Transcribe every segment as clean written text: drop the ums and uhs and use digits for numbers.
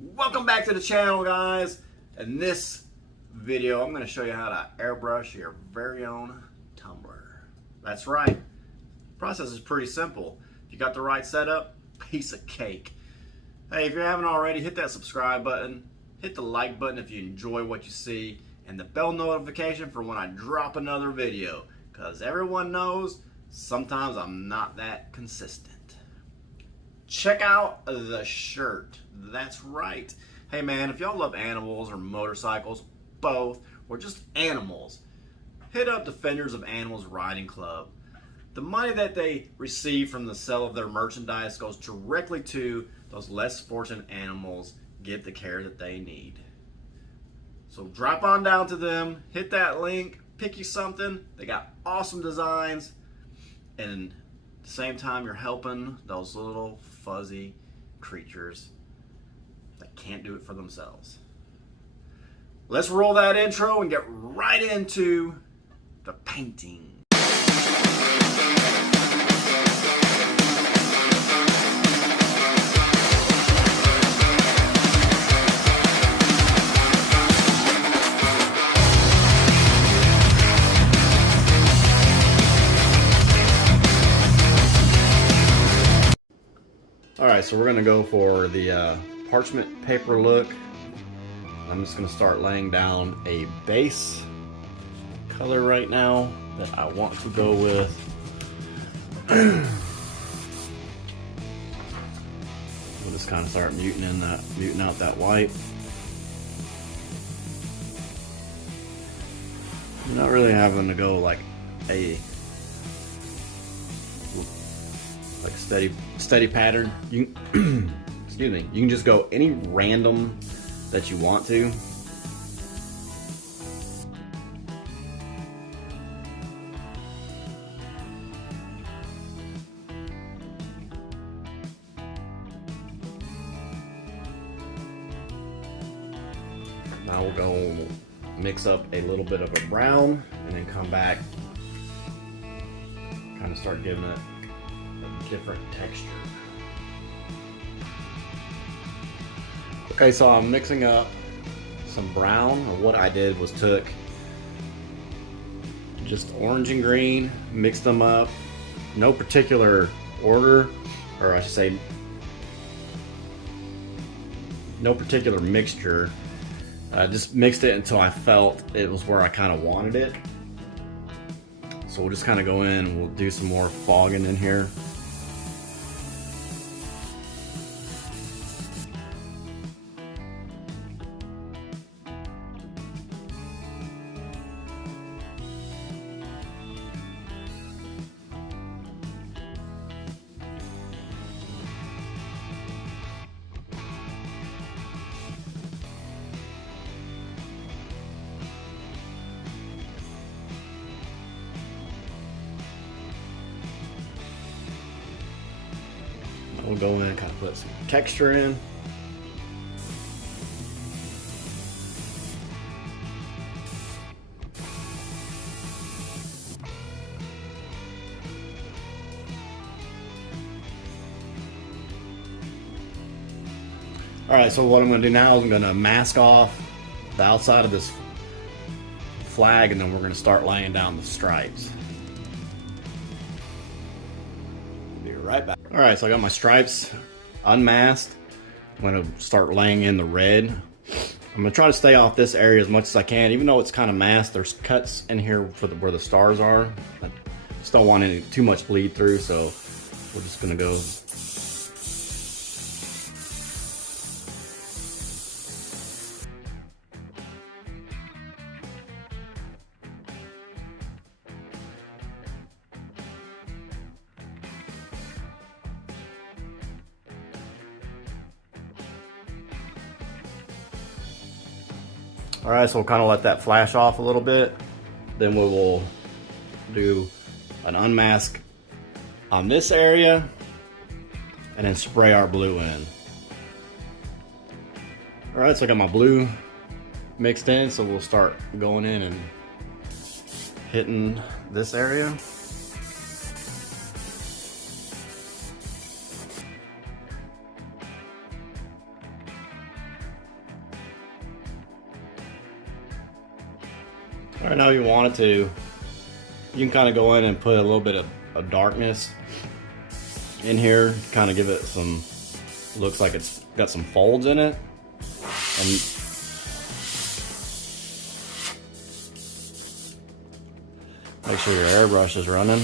Welcome back to the channel, guys. In this video, I'm going to show you how to airbrush your very own tumbler. That's right. The process is pretty simple. If you got the right setup, piece of cake. Hey, if you haven't already, hit that subscribe button, hit the like button if you enjoy what you see, and the bell notification for when I drop another video, because everyone knows sometimes I'm not that consistent. Check out the shirt. That's right. Hey man, if y'all love animals or motorcycles, both, or just animals, hit up Defenders of Animals Riding Club. The money that they receive from the sale of their merchandise goes directly to those less fortunate animals. Get the care that they need. So drop on down to them, hit that link, pick you something. They got awesome designs, and at the same time you're helping those little fuzzy creatures that can't do it for themselves. Let's roll that intro and get right into the painting. Alright, so we're going to go for the parchment paper look. I'm just going to start laying down a base color right now that I want to go with. We'll just kind of start muting out that white. I'm not really having to go like a steady pattern. You excuse me, you can just go any random that you want to. Now we'll go mix up a little bit of a brown and then come back, kind of start giving it a different texture. Okay, so I'm mixing up some brown. What I did was took just orange and green, mixed them up, no particular order, or I should say no particular mixture. I just mixed it until I felt it was where I kind of wanted it. So we'll just kind of go in and we'll do some more fogging in here. We'll go in and kind of put some texture in. Alright, so what I'm going to do now is I'm going to mask off the outside of this flag, and then we're going to start laying down the stripes. Be right back. Alright, so I got my stripes unmasked. I'm going to start laying in the red. I'm going to try to stay off this area as much as I can. Even though it's kind of masked, there's cuts in here for where the stars are. I just don't want too much bleed through, so we're just going to go. Alright, so we'll kind of let that flash off a little bit. Then we will do an unmask on this area and then spray our blue in. Alright, so I got my blue mixed in, so we'll start going in and hitting this area. All right, now if you wanted to, you can kind of go in and put a little bit of darkness in here, kind of give it some, looks like it's got some folds in it. And make sure your airbrush is running.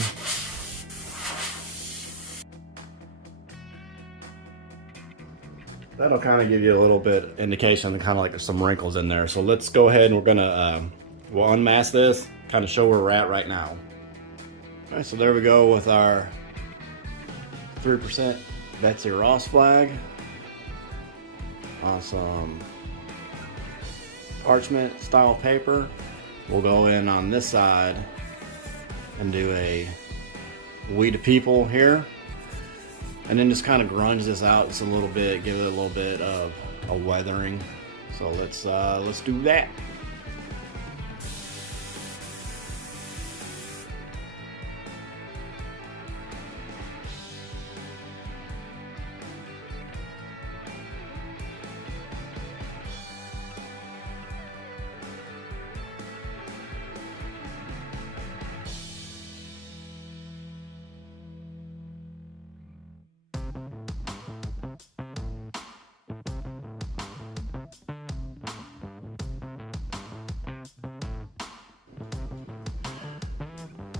That'll kind of give you a little bit indication, kind of like there's some wrinkles in there. So let's go ahead and we're gonna we'll unmask this, kind of show where we're at right now. All right, so there we go with our 3% Betsy Ross flag on some parchment style paper. We'll go in on this side and do a We the People here, and then just kind of grunge this out just a little bit, give it a little bit of a weathering. So let's do that.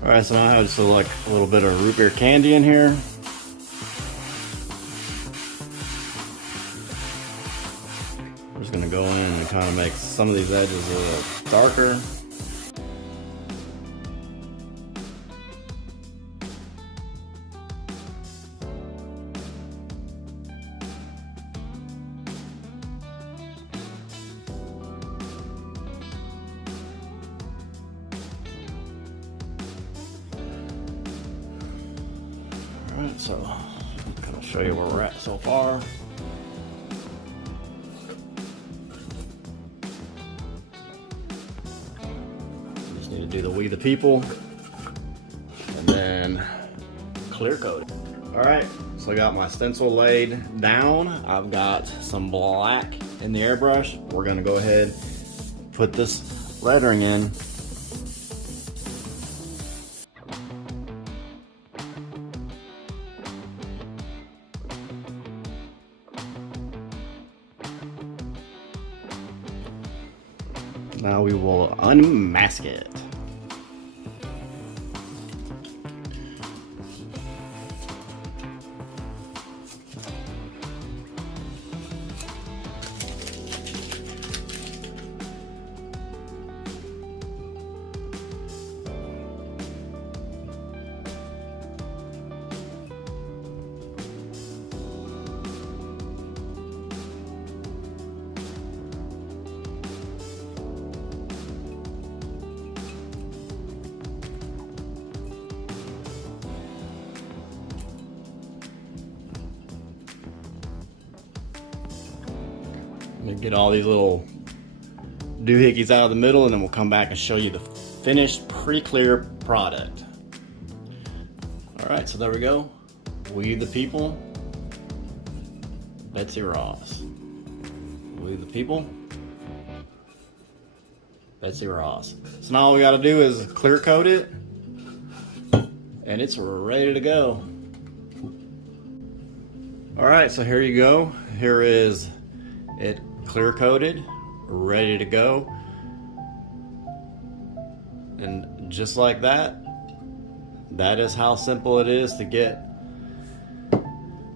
All right, so now I have just like a little bit of root beer candy in here. I'm just gonna go in and kind of make some of these edges a little darker. Alright, so I'm gonna show you where we're at so far. Just need to do the We the People and then clear coat it. Alright, so I got my stencil laid down. I've got some black in the airbrush. We're gonna go ahead and put this lettering in. Now we will unmask it. Get all these little doohickeys out of the middle, and then we'll come back and show you the finished pre-clear product. Alright, so there we go. We the People, Betsy Ross. We the People, Betsy Ross. So now all we gotta do is clear coat it, and it's ready to go. Alright, so here you go. Here is it clear coated, ready to go. And just like that, that is how simple it is to get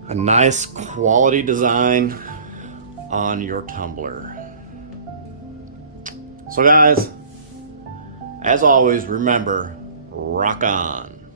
a nice quality design on your tumbler. So guys, as always, remember, rock on.